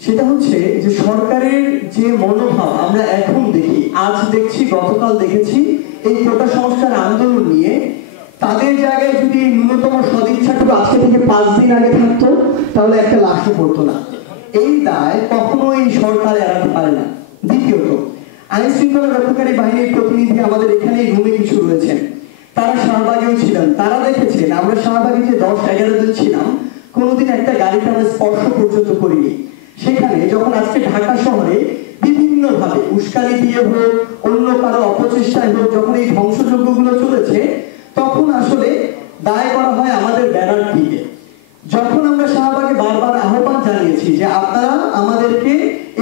সেটা হচ্ছে যে সরকারের যে মনোভাব আমরা এখন দেখি, আজ দেখছি, গতকাল দেখেছি, এই কোটা সংস্কার আন্দোলন নিয়ে তাদের জায়গায় যদি ন্যূনতম সদিচ্ছাটুকু আজকে থেকে 5 দিন আগে থাকতো তাহলে একটা লাশও পড়তো না। এই দায় কখনোই সরকার এড়াতে পারে না। দ্বিতীয়ত, আইন শৃঙ্খলা রক্ষাকারী বাহিনীর প্রতিনিধি আমাদের এখানে রুমে কিছু রয়েছেন, তারা শাহবাগেও ছিলেন, তারা দেখেছেন আমরা শাহবাগে যে 10-11 জন ছিলাম কোনোদিন একটা গাড়িতে আমরা স্পর্শ পর্যন্ত করিনি। সেখানে যখন আজকে ঢাকা শহরে বিভিন্নভাবে উস্কানি দিয়ে হোক, অন্য কারো অপচেষ্টায় হোক, যখন এই ধ্বংসযজ্ঞগুলো চলেছে তখন আসলে দায় করা হয় আমাদের ব্যানার দিকে। যখন আমরা শাহবাগে বারবার আহ্বান জানিয়েছি যে আপনারা আমাদেরকে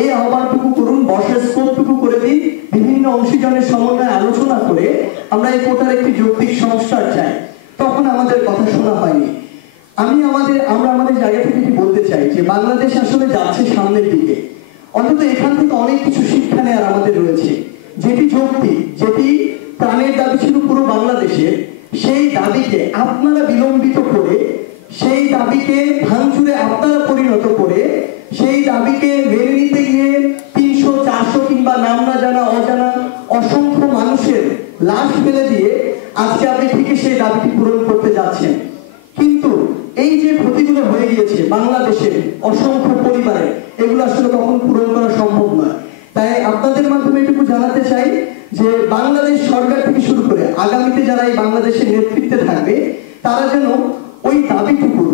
এই আহ্বানটুকু করুন, বসার স্কোপটুকু করে দিন, বিভিন্ন অংশীজনের সমন্বয়ে আলোচনা করে আমরা এই কোটার একটি যৌক্তিক সংস্কার চাই, তখন আমাদের কথা শোনা হয়নি। আমরা আমাদের জায়গা থেকে কি বলতে চাই যে বাংলাদেশ আসলে যাচ্ছে সামনের দিকে, অন্তত এখান থেকে অনেক কিছু শিক্ষা নেওয়ার আমাদের রয়েছে। যেটি যৌক্তিক, যেটি প্রাণের দাবি ছিল পুরো বাংলাদেশের, সেই দাবিকে আপনারা বিলম্বিত করে, সেই দাবিকে ভাঙচুরে আপনারা পরিণত করে, সেই দাবিকে মেনে নিতে গিয়ে 300-400 কিংবা নাম না জানা অজানা অসংখ্য মানুষের লাশ ফেলে দিয়ে আজকে আপনি ঠিকই সেই দাবিটি পূরণ করতে যাচ্ছেন। কিন্তু এই যে ক্ষতিগুলো হয়ে গিয়েছে বাংলাদেশের অসংখ্য পরিবারে, এগুলো আসলে কখন পূরণ করা সম্ভব নয়। তাই আপনাদের মাধ্যমে এটুকু জানাতে চাই যে বাংলাদেশ সরকার থেকে শুরু করে আগামীতে যারা এই বাংলাদেশের নেতৃত্বে থাকবে তারা যেন ওই দাবিটুকু,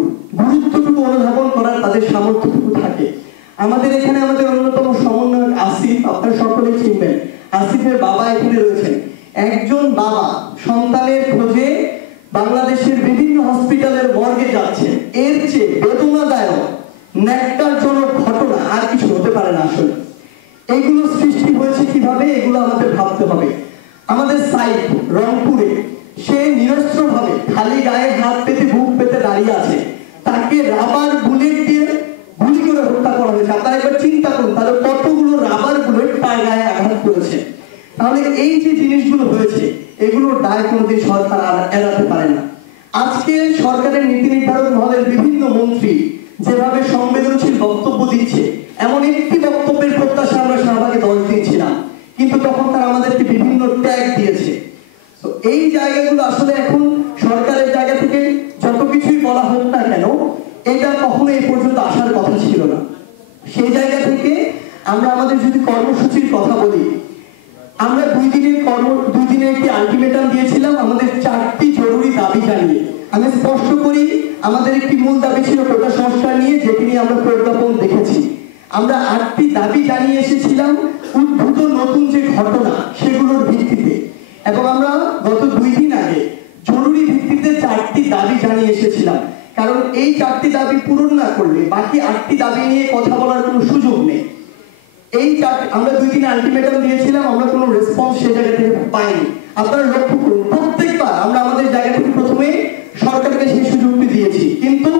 গুরুত্বটুকু অনুধাবন করার তাদের সামর্থ্যটুকু থাকে। আমাদের এখানে আমাদের অন্যতম সমন্বয়ক আসিফ, আপনারা সকলে চিনবেন, আসিফের বাবা এখানে রয়েছেন। একজন বাবা সন্তানের খোঁজে বাংলাদেশের বিভিন্ন হসপিটালের মর্গে যাচ্ছে, এর চেয়ে বেদনাদায়ক, ন্যাক্কারজনক ঘটনা আর কিছু হতে পারে না। আসলে এগুলো সৃষ্টি হয়েছে কিভাবে, এগুলো আমাদের ভাবতে হবে। আমাদের সাইড রংপুরে সে নিরস্ত্রভাবে খালি গায়ে হাত পেতে বুক পেতে দাঁড়িয়ে আছে, তাকে রাবার বুলেট দিয়ে গুলি করে হত্যা করা হয়েছে। আপনারা একবার চিন্তা করুন তাহলে কতগুলো রাবার বুলেট তার গায়ে আঘাত করেছে। তাহলে এই যে জিনিসগুলো হয়েছে এগুলোর দায় কোনোদিন সরকার এড়াতে পারে না। আজকে সরকারের নীতি নির্ধারক মহলের বিভিন্ন মন্ত্রী যেভাবে সংবেদনশীল বক্তব্য দিচ্ছে, এমন একটি বক্তব্যের প্রত্যাশা আমরা শাহবাগে 10 দিন ছিলাম, কিন্তু তখন তারা আমাদেরকে বিভিন্ন ট্যাগ দিয়েছে। তো এই জায়গাগুলো আসলে এখন সরকারের জায়গা থেকে যত কিছুই বলা হোক না কেন, এটা কখনো এই পর্যন্ত আসার কথা ছিল না। সেই জায়গা থেকে আমরা আমাদের যদি কর্মসূচির কথা বলি, আমরা 2 দিনের একটি আলটিমেটাম দিয়েছিলাম আমাদের 4টি জরুরি দাবি জানিয়ে। আমি স্পষ্ট করি, আমাদের একটি মূল দাবি ছিল কোটা সংস্কার নিয়ে, যেটি নিয়ে আমরা প্রজ্ঞাপন দেখেছি। আমরা 8টি দাবি জানিয়ে এসেছিলাম উদ্ভূত নতুন যে ঘটনা সেগুলোর ভিত্তিতে, এবং আমরা গত 2 দিন আগে জরুরি ভিত্তিতে 4টি দাবি জানিয়ে এসেছিলাম। কারণ এই 4টি দাবি পূরণ না করলে বাকি 8টি দাবি নিয়ে কথা বলার কোনো সুযোগ নেই। আমরা 2 দিন আলটিমেটাম দিয়েছিলাম, আমরা কোনো রেসপন্স সে জায়গা থেকে পাইনি। আপনারা লক্ষ্য করুন, প্রত্যেকবার আমরা আমাদের জায়গা থেকে প্রথমে সরকারকে সেই সুযোগটি দিয়েছি, কিন্তু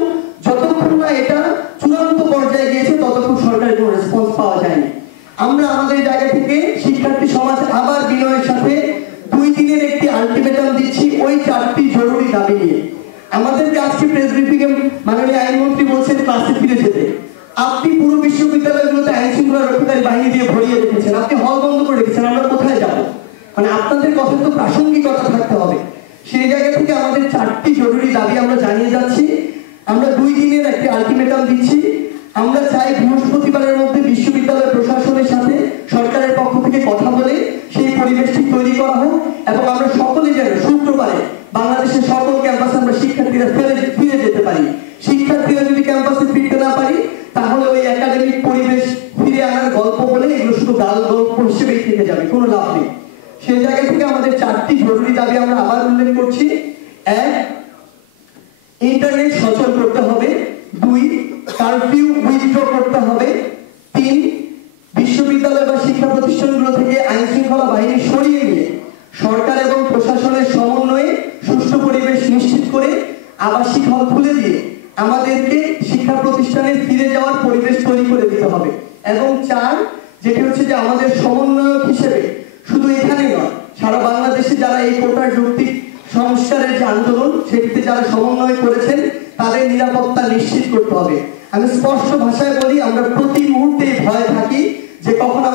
যতক্ষণ না এটা চূড়ান্ত পর্যায়ে গিয়েছে ততক্ষণ সরকারের কোনো রেসপন্স পাওয়া যায়নি। আমরা আমাদের জায়গা থেকে শিক্ষার্থী সমাজ আবার বিনয়ের সাথে 2 দিনের একটি আলটিমেটাম দিচ্ছি ওই 4টি জরুরি দাবি নিয়ে। আমাদেরকে আজকে প্রেস ব্রিফিংয়ে মাননীয় আইনমন্ত্রী বলছেন ক্লাসে ফিরে যেতে। আপনি পুরো বিশ্ববিদ্যালয়গুলোতে আইন শৃঙ্খলা রক্ষাকারী বাহিনী দিয়ে ভরিয়ে রেখেছেন, আপনি হল বন্ধ করে রেখেছেন, আমরা কোথায় যাব? মানে আপনাদের কথা তো প্রাসঙ্গিকতা থাকতে হবে। সেই জায়গা থেকে আমাদের 4টি জরুরি দাবি আমরা জানিয়ে যাচ্ছি। আমরা 2 দিনের একটি আলটিমেটাম দিচ্ছি। আমরা চাই বৃহস্পতিবারের মধ্যে বিশ্ববিদ্যালয় প্রশাসনের সাথে সরকারের পক্ষ থেকে কথা বলে সেই পরিবেশটি তৈরি করা হোক, এবং আমরা সকলে যেন শুক্রবারে বাংলাদেশের সকল ক্যাম্পাসে আমরা শিক্ষার্থীরা ফিরে যেতে পারি। শিক্ষার্থীরা যদি ক্যাম্পাসে ফিরতে না পারি তাহলে ওই একাডেমিক পরিবেশ ফিরে আনার গল্প বলে এগুলো শুধু গাল গল্প হিসেবেই থেকে যাবে, কোনো লাভ নেই। সেই জায়গা থেকে আমাদের 4টি জরুরি দাবি আমরা আবার উল্লেখ করছি। 1, ইন্টারনেট সচল করতে হবে। 2, কারফিউ উইথড্র করতে হবে। 3, বিশ্ববিদ্যালয় বা শিক্ষা প্রতিষ্ঠানগুলো থেকে আইন শৃঙ্খলা বাহিনী সরিয়ে নিয়ে সরকার এবং প্রশাসনের সমন্বয়ে সুষ্ঠু পরিবেশ নিশ্চিত করে আবাসিক হল খুলে দিয়ে আমাদেরকে শিক্ষা প্রতিষ্ঠানে ফিরে যাওয়ার পরিবেশ তৈরি করে দিতে হবে। এবং 4, যেটি হচ্ছে যে আমাদের সমন্বয়ক হিসেবে শুধু এখানে নয়, সারা বাংলাদেশে যারা এই কোটার যৌক্তিক সংস্কারের যে আন্দোলন সেটিতে যারা সমন্বয় করেছেন তাদের নিরাপত্তা নিশ্চিত করতে হবে। আমি স্পষ্ট ভাষায় বলি, আমরা প্রতি মুহূর্তে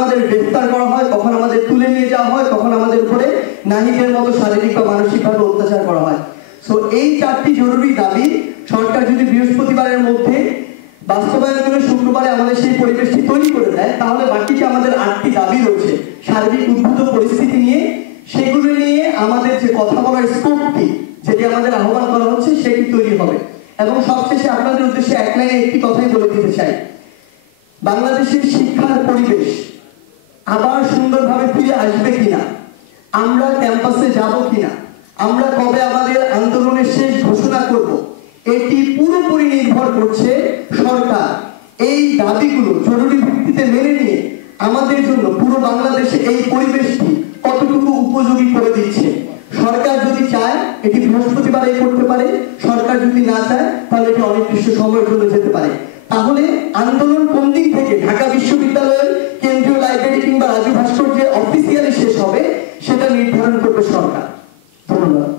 আমাদের গ্রেফতার করা হয়, কখন আমাদের তুলে নিয়ে যাওয়া হয়, কখন আমাদের উপরে নারীদের মতো শারীরিক বা মানসিকভাবে অত্যাচার করা হয়। সো এই 4টি জরুরি দাবি সরকার যদি বৃহস্পতিবারের মধ্যে বাস্তবায়ন করে শুক্রবারে আমাদের সেই পরিবেশটি তৈরি করে দেয়, তাহলে বাকি যে আমাদের 8টি দাবি রয়েছে সার্বিক উদ্ভূত পরিস্থিতি নিয়ে, সেগুলো নিয়ে আমাদের যে কথা বলার স্কোপটি, যেটি আমাদের আহ্বান করা হচ্ছে, সেটি তৈরি হবে। এবং সবশেষে আপনাদের উদ্দেশ্যে এক লাইনে একটি কথাই বলে দিতে চাই, বাংলাদেশের শিক্ষার পরিবেশ আবার সুন্দরভাবে ফিরে আসবে কিনা, আমরা ক্যাম্পাসে যাব কিনা, আমরা কবে আমাদের আন্দোলনের শেষ ঘোষণা করব, এটি পুরোপুরি নির্ভর করছে সরকার এই দাবিগুলো জরুরি ভিত্তিতে মেনে নিয়ে আমাদের জন্য পুরো বাংলাদেশে এই পরিবেশটি কতটুকু উপযোগী করে দিচ্ছে। সরকার যদি চায় এটি বৃহস্পতিবারে করতে পারে, সরকার যদি না চায় তাহলে এটি অনির্দিষ্ট সময়ের জন্য যেতে পারে। তাহলে আন্দোলন কোন দিক থেকে ঢাকা বিশ্ববিদ্যালয়ের কেন্দ্রীয় লাইব্রেরি কিংবা রাজু ভাস্কর্যের অফিসিয়ালি শেষ হবে সেটা নির্ধারণ করবে সরকার। ধন্যবাদ।